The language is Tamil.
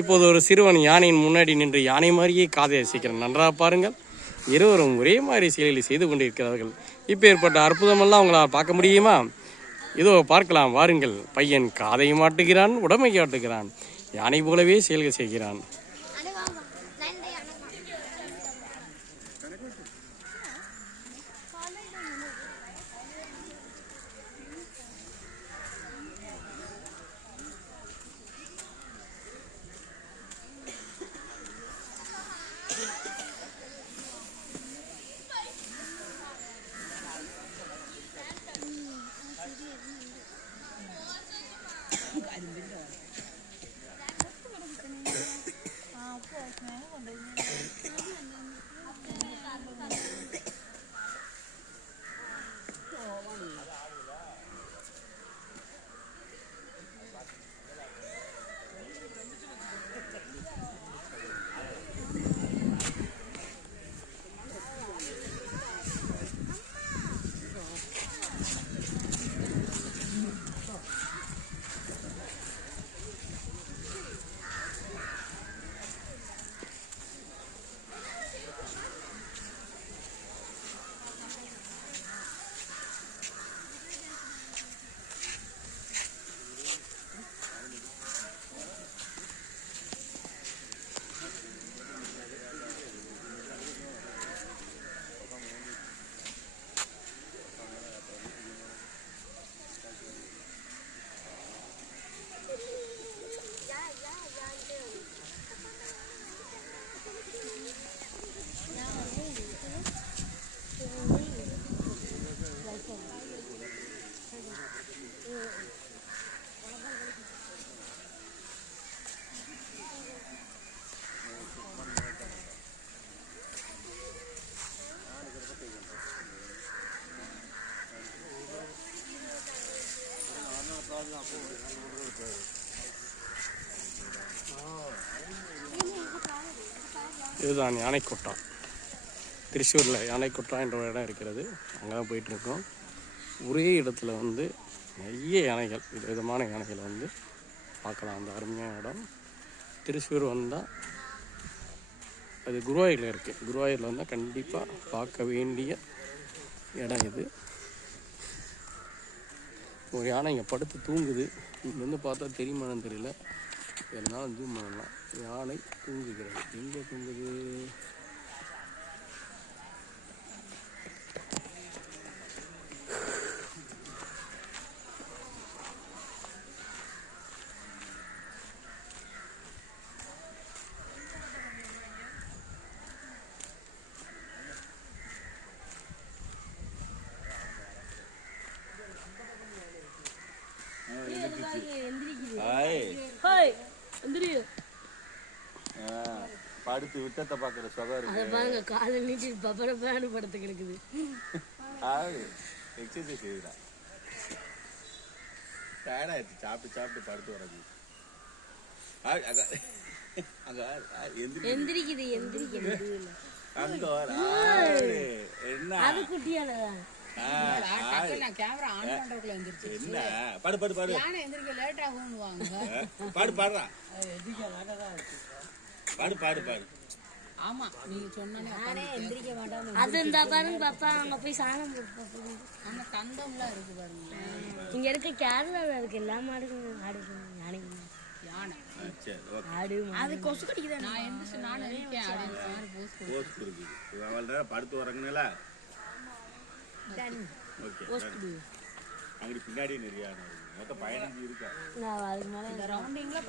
இப்போது ஒரு சிறுவன் யானையின் முன்னாடி நின்று யானை மாதிரியே காதை அசைக்கிறான். நன்றாக பாருங்கள், இருவரும் ஒரே மாதிரி செயலில் செய்து கொண்டிருக்கிறார்கள். இப்போ ஏற்பட்ட அற்புதமெல்லாம் அவங்களால் பார்க்க முடியுமா? இதோ பார்க்கலாம் வாருங்கள். பையன் காதை மாட்டுகிறான், உடம்பை காட்டுகிறான், யானை போலவே செயல்கள் செய்கிறான். இதுதான் யானைக்கோட்டா. திருச்சூரில் யானைக்கோட்டா என்ற ஒரு இடம் இருக்கிறது. அங்கே தான் போயிட்டுருக்கோம். ஒரே இடத்துல வந்து நிறைய யானைகள், விதவிதமான யானைகளை வந்து பார்க்கலாம். அந்த அருமையான இடம். திருச்சூர் வந்தால் அது குருவாயூரில் இருக்குது. குருவாயூரில் வந்தால் கண்டிப்பாக பார்க்க வேண்டிய இடம் இது. ஒரு யானை இங்கே படுத்து தூங்குது. இங்கேருந்து பார்த்தா தெரியுமான்னு தெரியல, எதனாலும் ஜூம் பண்ணலாம். யானை தூங்குகிறது. எங்கே தூங்குது? படுத்து விட்டத்தை பாக்குற சுகம் இருக்கு. பாருங்க, காலை நீட்டி பப்பரப்பானு படுத்து கிடக்குது. எக்ஸசைஸ் செய்யுறா. டயர்டாயிடுச்சு, சாப்பிட்டு சாப்பிட்டு படுத்து வர்றது. எந்திரிக்குது எந்திரிக்குது. என்ன அது குட்டியானதான். கேமரா ஆன் பண்றதுக்குள்ள எந்திரிச்சு. என்ன பாடு பாடு பாடு. யானை எந்திரிக்க லேட் ஆகும்னுவாங்க. பாடு பாடுறா. பாடு பாடு பாடு. ஆமா, நீங்க சொன்னானே நானே எந்திரிக்க மாட்டானே. அது இந்த பாருங்க பாப்பா, அங்க போய் சாணம் போட்டு அந்த தந்தம்லாம் இருக்கு பாருங்க. இங்க இருக்க கேரளால இருக்கு எல்லா மாடுக்கும் ஆடு யானை யானை. சரி ஓகே. ஆடு அது கொசு கடிக்குது. நான் எந்திரிச்சு நானே இருக்கேன் அப்படின்னு மாதிரி போஸ்ட் கொடுக்குது. அவள் நேரம் படுத்து வரங்கனால ஓகே. அங்கே பின்னாடி நிறைய மொத்தம் 15 இருக்கா. நான் அதுக்கு மேல ரவுண்டிங்ல